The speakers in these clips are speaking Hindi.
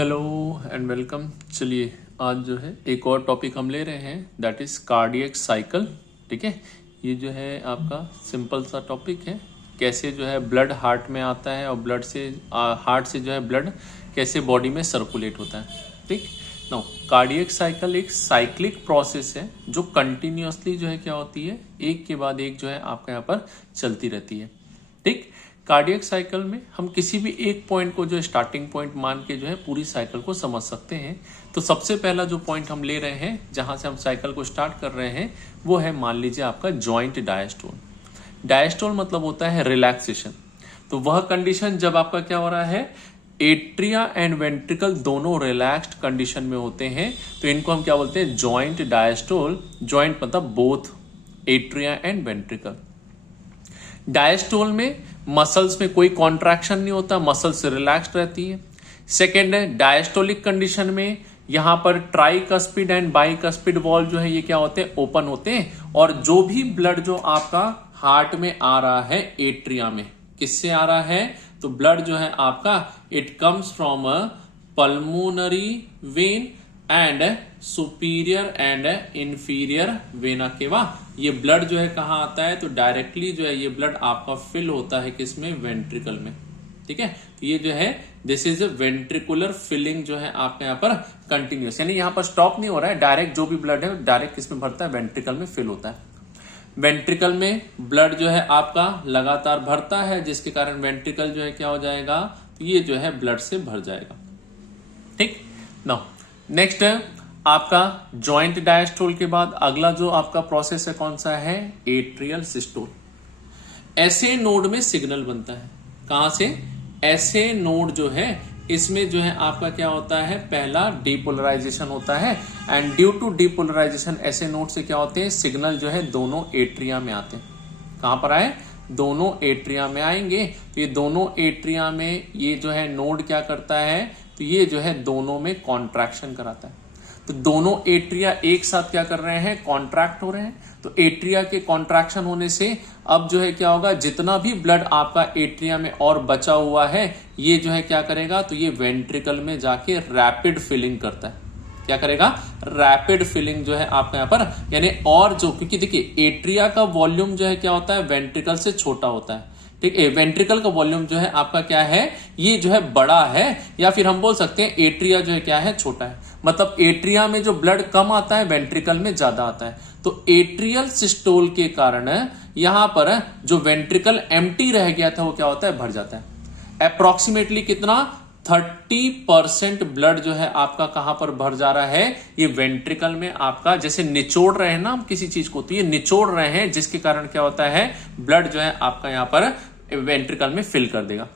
Hello and welcome. चलिए आज जो है एक और टॉपिक हम ले रहे हैं, दैट इज कार्डियक साइकिल। ठीक है, ये जो है आपका सिंपल सा टॉपिक है, कैसे जो है ब्लड हार्ट में आता है और ब्लड से हार्ट से जो है ब्लड कैसे बॉडी में सर्कुलेट होता है। ठीक नो, कार्डियक साइकिल एक साइक्लिक प्रोसेस है जो कंटिन्यूअसली जो है क्या होती है, एक के बाद एक जो है आपका यहाँ पर चलती रहती है। ठीक, कार्डियक साइकिल में हम किसी भी एक पॉइंट को जो स्टार्टिंग पॉइंट मान के जो है पूरी साइकिल को समझ सकते हैं। तो सबसे पहला जो पॉइंट हम ले रहे हैं, जहां से हम साइकिल को स्टार्ट कर रहे हैं, वो है मान लीजिए आपका जॉइंट डायस्टोल। डायस्टोल मतलब होता है रिलैक्सेशन। तो वह कंडीशन जब आपका क्या हो रहा है, एट्रिया एंड वेंट्रिकल दोनों रिलैक्स्ड कंडीशन में होते हैं, तो इनको हम क्या बोलते हैं, जॉइंट डायस्टोल। जॉइंट मतलब both atria and ventricle. Diastole में मसल्स में कोई कॉन्ट्रैक्शन नहीं होता, मसल्स रिलैक्स्ड रहती है। सेकेंड है डायस्टोलिक कंडीशन में यहां पर ट्राइकस्पिड एंड बाइकस्पिड वॉल्व जो है ये क्या होते हैं, ओपन होते हैं। और जो भी ब्लड जो आपका हार्ट में आ रहा है एट्रिया में, किससे आ रहा है, तो ब्लड जो है आपका it comes from a pulmonary vein and superior and inferior vena cava. ये ब्लड जो है कहां आता है, तो डायरेक्टली जो है ये ब्लड आपका फिल होता है किसमें, वेंट्रिकल में। ठीक है, तो ये जो है दिस इज वेंट्रिकुलर फिलिंग जो है आपके यहाँ पर कंटिन्यूस, यानी यहाँ पर स्टॉप नहीं हो रहा है, डायरेक्ट जो भी ब्लड है डायरेक्ट किसमें भरता है, वेंट्रिकल में फिल होता है। वेंट्रिकल में ब्लड जो है आपका लगातार भरता है, जिसके कारण वेंट्रिकल जो है क्या हो जाएगा, तो ये जो है ब्लड से भर जाएगा। ठीक, नाउ नेक्स्ट आपका जॉइंट डायस्टोल के बाद अगला जो आपका प्रोसेस है कौन सा है, एट्रियल सिस्टोल। ऐसे नोड में सिग्नल बनता है, कहां से, ऐसे नोड जो है इसमें जो है आपका क्या होता है, पहला डिपोलराइजेशन होता है एंड ड्यू टू डिपोलराइजेशन ऐसे नोड से क्या होते हैं, सिग्नल जो है दोनों एट्रिया में आते हैं। कहां पर आए, दोनों एट्रिया में आएंगे। तो ये दोनों एट्रिया में ये जो है नोड क्या करता है, तो ये जो है दोनों में कॉन्ट्रैक्शन कराता है। तो दोनों एट्रिया एक साथ क्या कर रहे हैं, कॉन्ट्रैक्ट हो रहे हैं। तो एट्रिया के कॉन्ट्रैक्शन होने से अब जो है क्या होगा, जितना भी ब्लड आपका एट्रिया में और बचा हुआ है ये जो है क्या करेगा, तो ये वेंट्रिकल में जाके रैपिड फिलिंग करता है। क्या करेगा, रैपिड फिलिंग जो है आपका यहाँ पर, यानी और जो, क्योंकि देखिए एट्रिया का वॉल्यूम जो है क्या होता है, वेंट्रिकल से छोटा होता है। ठीक है, वेंट्रिकल का वॉल्यूम जो है आपका क्या है, ये जो है बड़ा है, या फिर हम बोल सकते हैं एट्रिया जो है क्या है, छोटा है। मतलब एट्रिया में जो ब्लड कम आता है, वेंट्रिकल में ज्यादा आता है। तो एट्रियल सिस्टोल के कारण यहां पर जो वेंट्रिकल एम्प्टी रह गया था वो क्या होता है, भर जाता है। अप्रोक्सीमेटली कितना, 30% ब्लड जो है आपका कहां पर भर जा रहा है, ये वेंट्रिकल में आपका, जैसे निचोड़ रहे हैं ना हम किसी चीज को, तो ये निचोड़ रहे हैं, जिसके कारण क्या होता है, ब्लड जो है आपका यहां पर वेंट्रिकल में फिल कर देगा।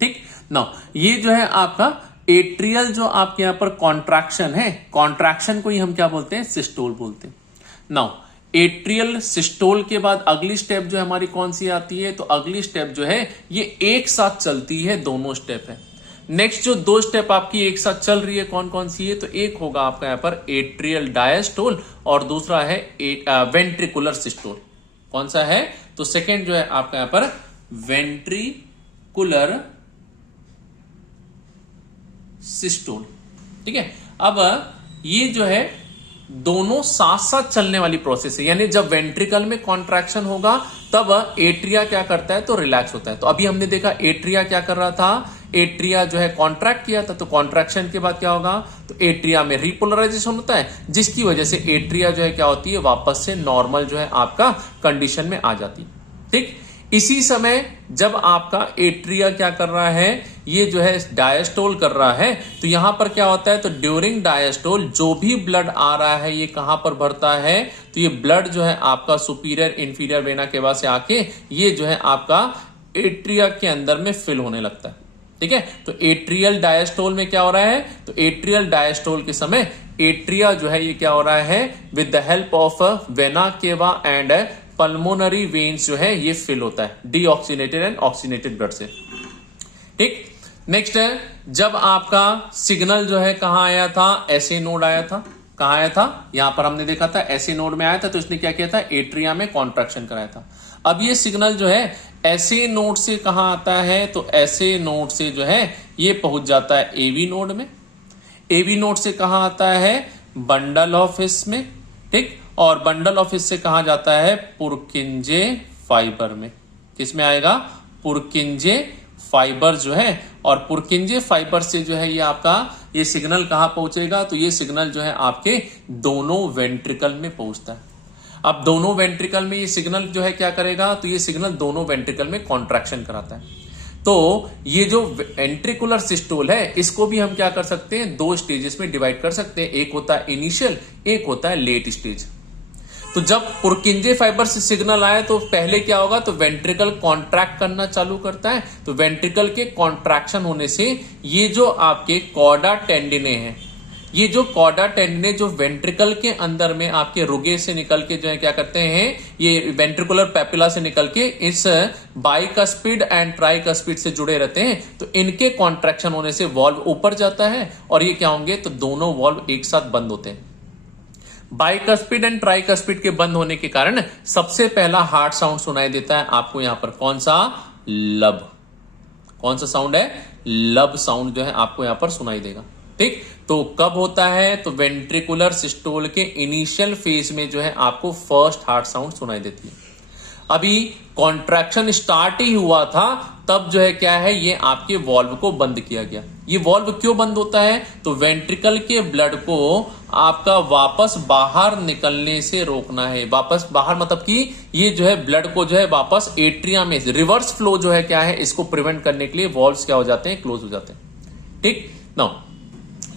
ठीक ना, ये जो है आपका एट्रियल जो आपके यहां पर कॉन्ट्रैक्शन है, कॉन्ट्रैक्शन को ही हम क्या बोलते हैं, सिस्टोल बोलते हैं। नाउ एट्रियल सिस्टोल के बाद अगली स्टेप जो हमारी कौन सी आती है, तो अगली स्टेप जो है ये एक साथ चलती है, दोनों स्टेप है। नेक्स्ट जो दो स्टेप आपकी एक साथ चल रही है कौन कौन सी है, तो एक होगा आपका यहां पर एट्रियल डायस्टोल और दूसरा है वेंट्रिकुलर सिस्टोल। कौन सा है, तो सेकेंड जो है आपका यहां पर वेंट्रिकुलर सिस्टोल। ठीक है, अब ये जो है दोनों साथ साथ चलने वाली प्रोसेस है, यानी जब वेंट्रिकल में कॉन्ट्रैक्शन होगा तब एट्रिया क्या करता है, तो रिलैक्स होता है। तो अभी हमने देखा एट्रिया क्या कर रहा था, एट्रिया जो है कॉन्ट्रैक्ट किया था, तो कॉन्ट्रैक्शन के बाद क्या होगा, तो एट्रिया में रिपोलराइजेशन होता है, जिसकी वजह से एट्रिया जो है क्या होती है, वापस से नॉर्मल जो है आपका कंडीशन में आ जाती है। ठीक, इसी समय जब आपका एट्रिया क्या कर रहा है, ये जो है डायस्टोल कर रहा है, तो यहां पर क्या होता है, तो ड्यूरिंग डायस्टोल जो भी ब्लड आ रहा है ये कहां पर भरता है, तो ये ब्लड जो है आपका सुपीरियर इंफीरियर वेना केवा से आके ये जो है आपका एट्रिया के अंदर में फिल होने लगता है। ठीक है, तो एट्रियल डायस्टोल में क्या हो रहा है, तो एट्रियल डायस्टोल के समय एट्रिया जो है ये क्या हो रहा है, with the help of vena cava and pulmonary veins जो है ये फिल होता है डीऑक्सीनेटेड एंड ऑक्सीनेटेड ब्लड से। ठीक, नेक्स्ट है जब आपका सिग्नल जो है कहां आया था, ऐसे नोड आया था, कहां आया था, यहां पर हमने देखा था ऐसे नोड में आया था, तो इसने क्या किया था, एट्रिया में कॉन्ट्रैक्शन कराया था। अब ये सिग्नल जो है ऐसे नोड से कहां आता है, तो ऐसे नोड से जो है ये पहुंच जाता है एवी नोड में। एवी नोड से कहां आता है, बंडल ऑफ हिस में, ठीक, और बंडल ऑफ हिस से कहां जाता है, पुरकिंजे फाइबर में। किसमें आएगा, पुरकिंजे फाइबर जो है, और पुरकिंजे फाइबर से जो है ये आपका ये सिग्नल कहां पहुंचेगा, तो ये सिग्नल जो है आपके दोनों वेंट्रिकल में पहुंचता है। अब दोनों वेंट्रिकल में ये सिग्नल जो है क्या करेगा, तो ये सिग्नल दोनों वेंट्रिकल में कॉन्ट्रैक्शन कराता है। तो ये जो वेंट्रिकुलर सिस्टोल है इसको भी हम क्या कर सकते हैं, दो स्टेजेस में डिवाइड कर सकते हैं, एक होता है इनिशियल, एक होता है लेट स्टेज। तो जब पुरकिंजे फाइबर से सिग्नल आए तो पहले क्या होगा, तो वेंट्रिकल कॉन्ट्रैक्ट करना चालू करता है। तो वेंट्रिकल के कॉन्ट्रैक्शन होने से ये जो आपके कॉर्डा टेंडिने हैं, ये जो कॉर्डा टेंडिने जो वेंट्रिकल के अंदर में आपके रुगे से निकल के जो है क्या करते हैं, ये वेंट्रिकुलर पेपिला से निकल के इस बाइकस्पिड एंड ट्राइकस्पिड से जुड़े रहते हैं। तो इनके कॉन्ट्रैक्शन होने से वॉल्व ऊपर जाता है और ये क्या होंगे, तो दोनों वॉल्व एक साथ बंद होते हैं। बाइकस्पिड एंड ट्राइकस्पिड के बंद होने के कारण सबसे पहला हार्ट साउंड सुनाई देता है आपको यहां पर, कौन सा, लब। कौन सा साउंड है, लब साउंड जो है आपको यहां पर सुनाई देगा, ठीक। तो कब होता है, तो वेंट्रिकुलर सिस्टोल के इनिशियल फेज में जो है आपको फर्स्ट हार्ट साउंड सुनाई देती है। अभी कॉन्ट्रैक्शन स्टार्ट ही हुआ था तब जो है क्या है, ये आपके वॉल्व को बंद किया गया। ये वॉल्व क्यों बंद होता है, तो वेंट्रिकल के ब्लड को आपका वापस बाहर निकलने से रोकना है। वापस बाहर मतलब कि ये जो है ब्लड को जो है वापस एट्रिया में रिवर्स फ्लो जो है क्या है, इसको प्रिवेंट करने के लिए वॉल्व्स क्या हो जाते हैं, क्लोज हो जाते हैं, ठीक। नाउ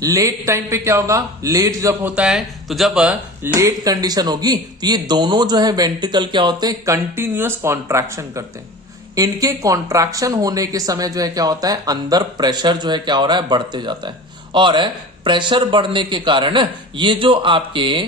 लेट टाइम पे क्या होगा, लेट जब होता है तो जब लेट कंडीशन होगी तो ये दोनों जो है वेंट्रिकल क्या होते हैं, कंटिन्यूअस कॉन्ट्रैक्शन करते हैं। इनके कॉन्ट्रैक्शन होने के समय जो है क्या होता है, अंदर प्रेशर जो है क्या हो रहा है, बढ़ते जाता है। और प्रेशर बढ़ने के कारण ये जो आपके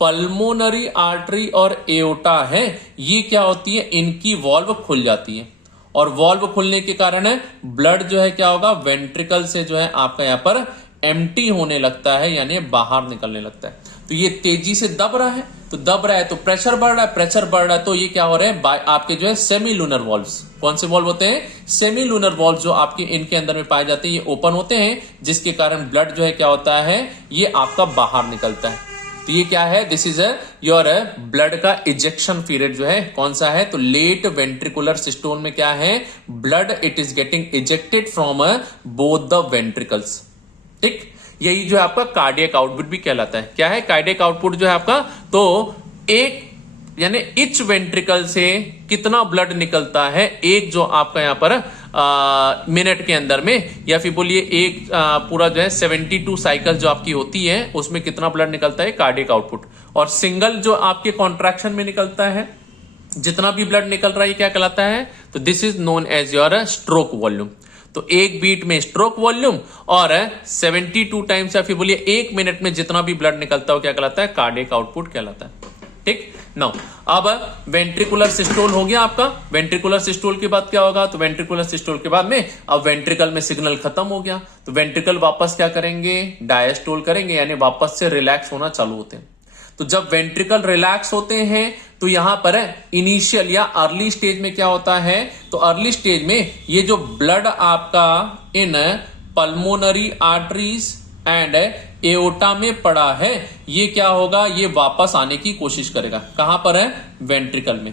पल्मोनरी आर्टरी और एओर्टा है, ये क्या होती है, इनकी वॉल्व खुल जाती है। और वॉल्व खुलने के कारण ब्लड जो है क्या होगा, वेंट्रिकल से जो है आपका यहां पर एम्प्टी होने लगता है, यानी बाहर निकलने लगता है। तो ये तेजी से दब रहा है, तो दब रहा है तो प्रेशर बढ़ रहा है, प्रेशर बढ़ रहा है तो ये क्या हो रहे हैं, आपके जो है सेमी लूनर वॉल्व्स। कौन से वॉल्व होते हैं, सेमी लूनर वॉल्व जो आपके इनके अंदर में पाए जाते हैं, ये ओपन होते हैं, जिसके कारण ब्लड जो है क्या होता है, ये आपका बाहर निकलता है। तो ये क्या है, दिस इज योर ब्लड का इजेक्शन पीरियड जो है कौन सा है, तो लेट वेंट्रिकुलर सिस्टोल में क्या है, blood it is getting ejected from both the ventricles, ठीक। यही जो है आपका कार्डियक आउटपुट भी कहलाता है। क्या है कार्डियक आउटपुट जो है आपका, तो एक यानी इच वेंट्रिकल से कितना ब्लड निकलता है, एक जो आपका यहां पर मिनट के अंदर में, या फिर बोलिए एक पूरा जो है 72 साइकिल जो आपकी होती है उसमें कितना ब्लड निकलता है, कार्डियक आउटपुट। और सिंगल जो आपके कॉन्ट्रैक्शन में निकलता है, जितना भी ब्लड निकल रहा है, ये क्या कहलाता है, तो this is known as your stroke volume. तो एक बीट में स्ट्रोक वॉल्यूम और 72 टाइम्स या फिर बोलिए एक मिनट में जितना भी ब्लड निकलता है क्या कहलाता है, कार्डियक आउटपुट कहलाता है, ठीक। नाउ अब वेंट्रिकुलर सिस्टोल हो गया आपका। वेंट्रिकुलर सिस्टोल के बाद क्या होगा, तो वेंट्रिकुलर सिस्टोल के बाद में अब वेंट्रिकल में सिग्नल खत्म हो गया तो वेंट्रिकल वापस क्या करेंगे, डायस्टोल करेंगे, यानी वापस से रिलैक्स होना चालू होते हैं। तो जब वेंट्रिकल रिलैक्स होते हैं तो यहां पर इनिशियल या अर्ली स्टेज में क्या होता है, तो अर्ली स्टेज में ये जो ब्लड आपका in pulmonary arteries and aorta में पड़ा है, ये क्या होगा, ये वापस आने की कोशिश करेगा। कहां पर है, वेंट्रिकल में।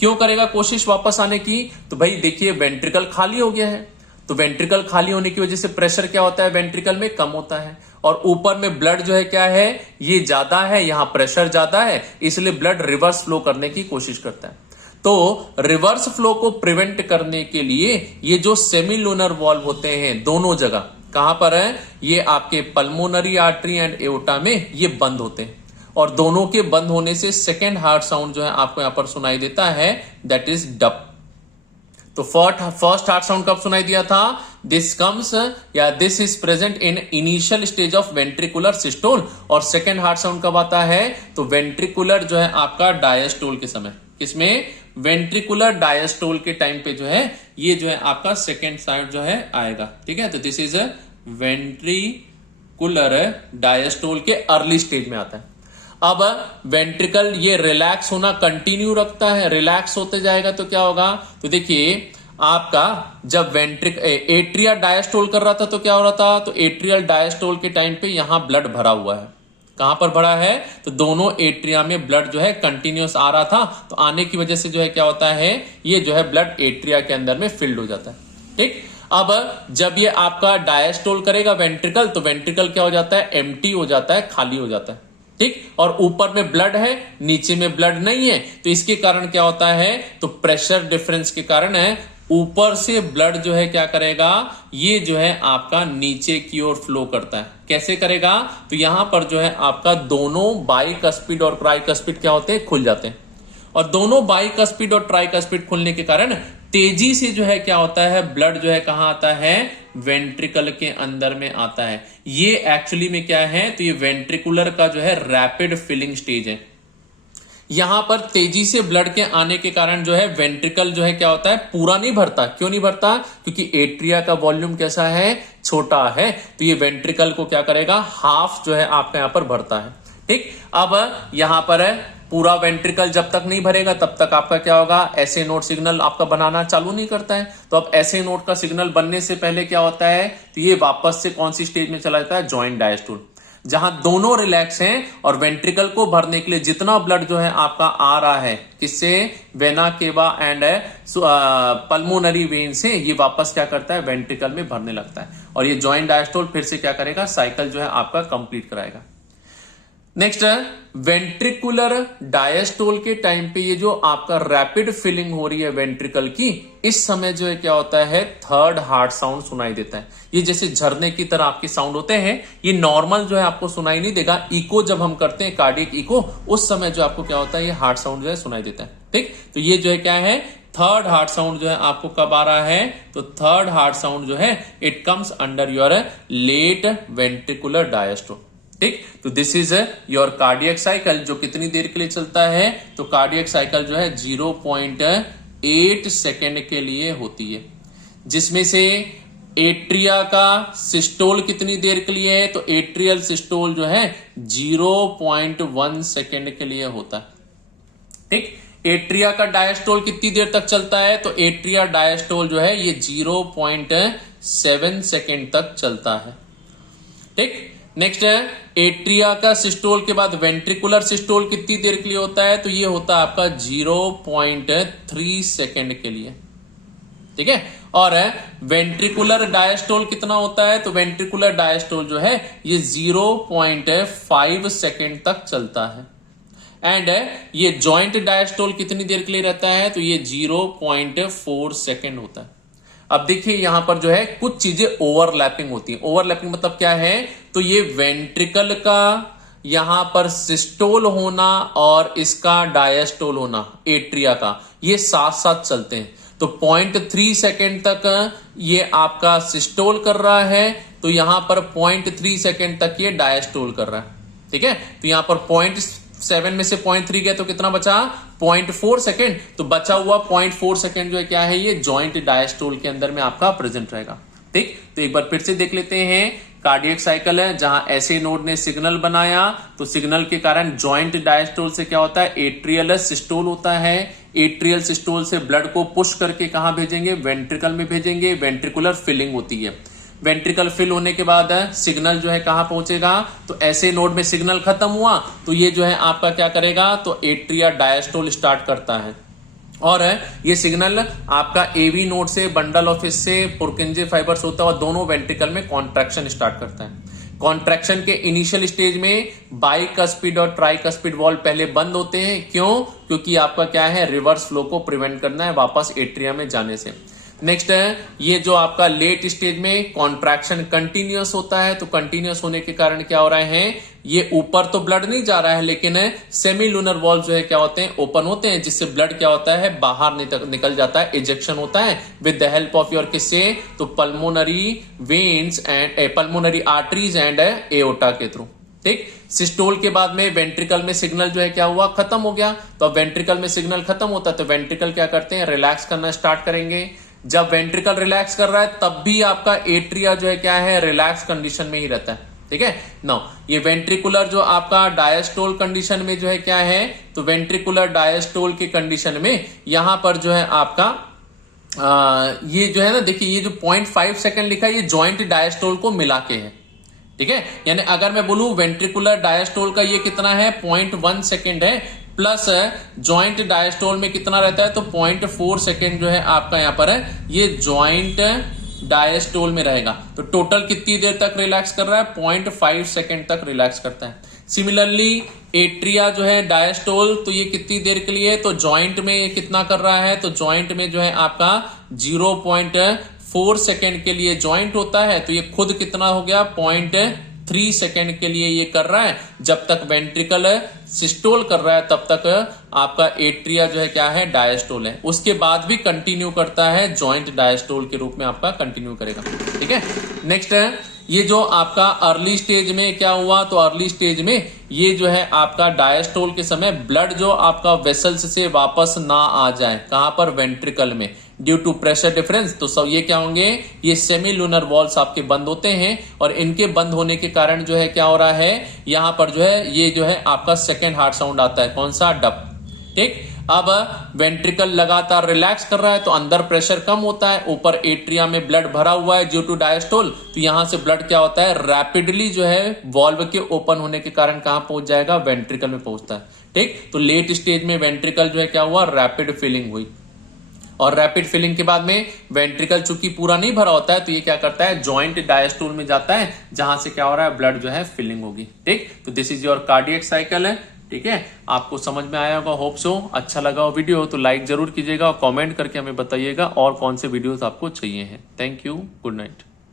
क्यों करेगा कोशिश वापस आने की, तो भाई देखिए वेंट्रिकल खाली हो गया है, तो वेंट्रिकल खाली होने की वजह से प्रेशर क्या होता है, वेंट्रिकल में कम होता है, और ऊपर में ब्लड जो है क्या है, ये ज्यादा है, यहां प्रेशर ज्यादा है, इसलिए ब्लड रिवर्स फ्लो करने की कोशिश करता है। तो रिवर्स फ्लो को प्रिवेंट करने के लिए ये जो सेमी लूनर वॉल्व होते हैं दोनों जगह, कहां पर है, ये आपके पल्मोनरी आर्टरी एंड एओर्टा में ये बंद होते हैं, और दोनों के बंद होने से सेकेंड हार्ट साउंड जो है आपको यहां पर सुनाई देता है, दैट इज डप। तो फर्स्ट हार्ट साउंड कब सुनाई दिया था, दिस कम्स या this is present in initial stage of ventricular systole, और सेकेंड हार्ट साउंड कब आता है, तो वेंट्रिकुलर जो है आपका डायस्टोल के समय। किसमें, वेंट्रिकुलर डायस्टोल के टाइम पे जो है ये जो है आपका सेकेंड साउंड जो है आएगा, ठीक है। तो दिस इज वेंट्रिकुलर डायस्टोल के अर्ली स्टेज में आता है। अब वेंट्रिकल ये रिलैक्स होना कंटिन्यू रखता है, रिलैक्स होते जाएगा तो क्या होगा, तो देखिए आपका जब एट्रिया डायस्टोल कर रहा था तो क्या हो रहा था, तो एट्रियल डायस्टोल के टाइम पे यहां ब्लड भरा हुआ है। कहां पर भरा है, तो दोनों एट्रिया में ब्लड जो है कंटिन्यूस आ रहा था, तो आने की वजह से जो है क्या होता है, ये जो है ब्लड एट्रिया के अंदर में फिल्ड हो जाता है। ठीक, अब जब ये आपका डायस्टोल करेगा वेंट्रिकल, तो वेंट्रिकल क्या हो जाता है, एम्प्टी हो जाता है, खाली हो जाता है। ठीक, और ऊपर में ब्लड है, नीचे में ब्लड नहीं है, तो इसके कारण क्या होता है, तो प्रेशर डिफरेंस के कारण है ऊपर से ब्लड जो है क्या करेगा, ये जो है आपका नीचे की ओर फ्लो करता है। कैसे करेगा, तो यहां पर जो है आपका दोनों बाइकस्पिड और ट्राइकस्पिड क्या होते हैं, खुल जाते हैं, और दोनों बाइकस्पिड और ट्राइकस्पिड खुलने के कारण तेजी से जो है क्या होता है, ब्लड जो है कहां आता है, वेंट्रिकल के अंदर में आता है। ये एक्चुअली में क्या है, तो ये वेंट्रिकुलर का जो है रैपिड फिलिंग स्टेज है। यहां पर तेजी से ब्लड के आने के कारण जो है वेंट्रिकल जो है क्या होता है, पूरा नहीं भरता। क्यों नहीं भरता, क्योंकि एट्रिया का वॉल्यूम कैसा है, छोटा है, तो ये वेंट्रिकल को क्या करेगा, हाफ जो है आपका यहां पर भरता है। ठीक, अब यहां पर है पूरा वेंट्रिकल जब तक नहीं भरेगा तब तक आपका क्या होगा, ऐसे नोट सिग्नल आपका बनाना चालू नहीं करता है। तो अब ऐसे नोट का सिग्नल बनने से पहले क्या होता है, तो ये वापस से कौन सी स्टेज में चला जाता है, जॉइंट डायस्टोल, जहां दोनों रिलैक्स हैं और वेंट्रिकल को भरने के लिए जितना ब्लड जो है आपका आ रहा है, किससे, vena cava and pulmonary vein से, ये वापस क्या करता है, वेंट्रिकल में भरने लगता है, और ये जॉइंट डायस्टोल फिर से क्या करेगा, साइकिल जो है आपका कंप्लीट कराएगा। नेक्स्ट है वेंट्रिकुलर डायस्टोल के टाइम पे ये जो आपका रैपिड फिलिंग हो रही है वेंट्रिकल की, इस समय जो है क्या होता है, थर्ड हार्ट साउंड सुनाई देता है। ये जैसे झरने की तरह आपके साउंड होते हैं, ये नॉर्मल जो है आपको सुनाई नहीं देगा। इको जब हम करते हैं, कार्डियक इको, उस समय जो आपको क्या होता है, ये हार्ट साउंड जो है सुनाई देता है। ठीक, तो ये जो है क्या है, थर्ड हार्ट साउंड जो है आपको कब आ रहा है, तो थर्ड हार्ट साउंड जो है it comes under your late ventricular diastole. ठीक, तो this is your cardiac cycle, जो कितनी देर के लिए चलता है, तो कार्डियक साइकिल जो है 0.8 सेकेंड के लिए होती है, जिसमें से एट्रिया का सिस्टोल कितनी देर के लिए है, तो एट्रियल सिस्टोल जो है 0.1 सेकेंड के लिए होता है। ठीक, एट्रिया का डायस्टोल कितनी देर तक चलता है, तो एट्रिया डायस्टोल जो है ये 0.7 सेकेंड तक चलता है। ठीक, नेक्स्ट है एट्रिया का सिस्टोल के बाद वेंट्रिकुलर सिस्टोल कितनी देर के लिए होता है, तो ये होता है आपका 0.3 सेकेंड के लिए। ठीक है, और वेंट्रिकुलर डायस्टोल कितना होता है, तो वेंट्रिकुलर डायस्टोल जो है ये 0.5 सेकेंड तक चलता है। एंड ये जॉइंट डायस्टोल कितनी देर के लिए रहता है, तो ये 0.4 सेकेंड होता है। अब देखिए यहां पर जो है कुछ चीजें ओवरलैपिंग होती हैं। ओवरलैपिंग मतलब क्या है, तो ये वेंट्रिकल का यहां पर सिस्टोल होना और इसका डायस्टोल होना एट्रिया का, ये साथ साथ चलते हैं। तो 0.3 सेकेंड तक ये आपका सिस्टोल कर रहा है, तो यहां पर 0.3 सेकेंड तक ये डायस्टोल कर रहा है। ठीक है, तो यहां पर 0.7 में से 0.3 गया तो कितना बचा, 0.4 सेकेंड। तो बचा हुआ 0.4 सेकेंड जो है क्या है, ये जॉइंट डायस्टोल के अंदर में आपका प्रेजेंट रहेगा। ठीक, तो एक बार फिर से देख लेते हैं। कार्डियक साइकिल है, जहां ऐसे नोड ने सिग्नल बनाया, तो सिग्नल के कारण जॉइंट डायस्टोल से क्या होता है, एट्रियल सिस्टोल होता है। एट्रियल सिस्टोल से ब्लड को पुश करके कहां भेजेंगे, वेंट्रिकल में भेजेंगे। वेंट्रिकुलर फिलिंग होती है। वेंट्रिकल फिल होने के बाद सिग्नल जो है कहां पहुंचेगा, तो ऐसे नोड में सिग्नल खत्म हुआ, तो ये जो है आपका क्या करेगा, तो एट्रिया डायस्टोल स्टार्ट करता है, और ये सिग्नल आपका एवी नोड से, बंडल ऑफ से पुरकिंजे फाइबर्स होता है, और दोनों वेंट्रिकल में कॉन्ट्रैक्शन स्टार्ट करता है। कॉन्ट्रैक्शन के इनिशियल स्टेज में बाइकस्पिड और ट्राइकस्पिड वॉल्व पहले बंद होते हैं। क्यों, क्योंकि आपका क्या है, रिवर्स फ्लो को प्रिवेंट करना है वापस एट्रिया में जाने से। नेक्स्ट है ये जो आपका लेट स्टेज में कॉन्ट्रैक्शन कंटिन्यूअस होता है, तो कंटिन्यूअस होने के कारण क्या हो रहे हैं, ये ऊपर तो ब्लड नहीं जा रहा है, लेकिन सेमी लूनर वॉल्व जो है क्या होते हैं, ओपन होते हैं, जिससे ब्लड क्या होता है, बाहर निकल जाता है, इजेक्शन होता है with the help of your किससे, तो pulmonary veins and pulmonary arteries and aorta के थ्रू। ठीक, सिस्टोल के बाद में वेंट्रिकल में सिग्नल जो है क्या हुआ, खत्म हो गया। तो अब वेंट्रिकल में सिग्नल खत्म होता है, तो वेंट्रिकल क्या करते हैं, रिलैक्स करना स्टार्ट करेंगे। जब वेंट्रिकल रिलैक्स कर रहा है तब भी आपका एट्रिया जो है क्या है, रिलैक्स कंडीशन में ही रहता है। ठीक है, नाउ ये वेंट्रिकुलर जो आपका डायस्टोल कंडीशन में जो है क्या है, तो वेंट्रिकुलर डायस्टोल की कंडीशन में यहां पर जो है आपका ये जो है ना, देखिए ये जो 0.5 सेकंड लिखा है ये जॉइंट डायस्टोल को मिला के है, ठीक है। यानी अगर मैं बोलूं वेंट्रिकुलर डायस्टोल का ये कितना है 0.1 सेकंड है, प्लस जॉइंट डायस्टोल में कितना रहता है तो 0.4 सेकंड जो है आपका यहां पर है, ये जॉइंट डायस्टोल में रहेगा। तो टोटल कितनी देर तक रिलैक्स कर रहा है 0.5 सेकंड तक रिलैक्स करता है। सिमिलरली एट्रिया जो है डायस्टोल, तो ये कितनी देर के लिए, तो जॉइंट में ये कितना कर रहा है, तो जॉइंट में जो है आपका 0.4 सेकंड के लिए जॉइंट होता है, तो ये खुद कितना हो गया 0.3 सेकंड के लिए ये कर रहा है। जब तक वेंट्रिकल सिस्टोल कर रहा है तब तक आपका एट्रिया जो है क्या है डायस्टोल है। उसके बाद भी कंटिन्यू करता है जॉइंट डायस्टोल के रूप में आपका कंटिन्यू करेगा, ठीक है। नेक्स्ट है ये जो आपका अर्ली स्टेज में क्या हुआ, तो अर्ली स्टेज में ये जो है आपका डायस्टोल के समय ब्लड जो आपका वेसल्स से वापस ना आ जाए, कहां पर वेंट्रिकल में, ड्यू टू प्रेशर डिफरेंस। तो सब ये क्या होंगे, ये सेमी लूनर वॉल्स आपके बंद होते हैं, और इनके बंद होने के कारण जो है क्या हो रहा है, यहां पर जो है ये जो है आपका सेकेंड हार्ट साउंड आता है, कौन सा, डप, ठीक। अब वेंट्रिकल लगातार रिलैक्स कर रहा है तो अंदर प्रेशर कम होता है, ऊपर एट्रिया में ब्लड भरा हुआ है ड्यू टू डायस्टोल, तो यहां से ब्लड क्या होता है रैपिडली जो है वॉल्व के ओपन होने के कारण कहां पहुंच जाएगा, वेंट्रिकल में पहुंचता है, ठीक। तो लेट स्टेज में वेंट्रिकल जो है क्या हुआ, रैपिड फिलिंग हुई, और रैपिड फिलिंग के बाद में वेंट्रिकल चूंकि पूरा नहीं भरा होता है तो ये क्या करता है जॉइंट डायस्टोल में जाता है, जहां से क्या हो रहा है ब्लड जो है फिलिंग होगी, ठीक। तो this is your cardiac cycle है, ठीक है। आपको समझ में आया होगा, होप सो। अच्छा लगा हो वीडियो तो लाइक जरूर कीजिएगा और कमेंट करके हमें बताइएगा और कौन से वीडियोस आपको चाहिए हैं। Thank you, good night.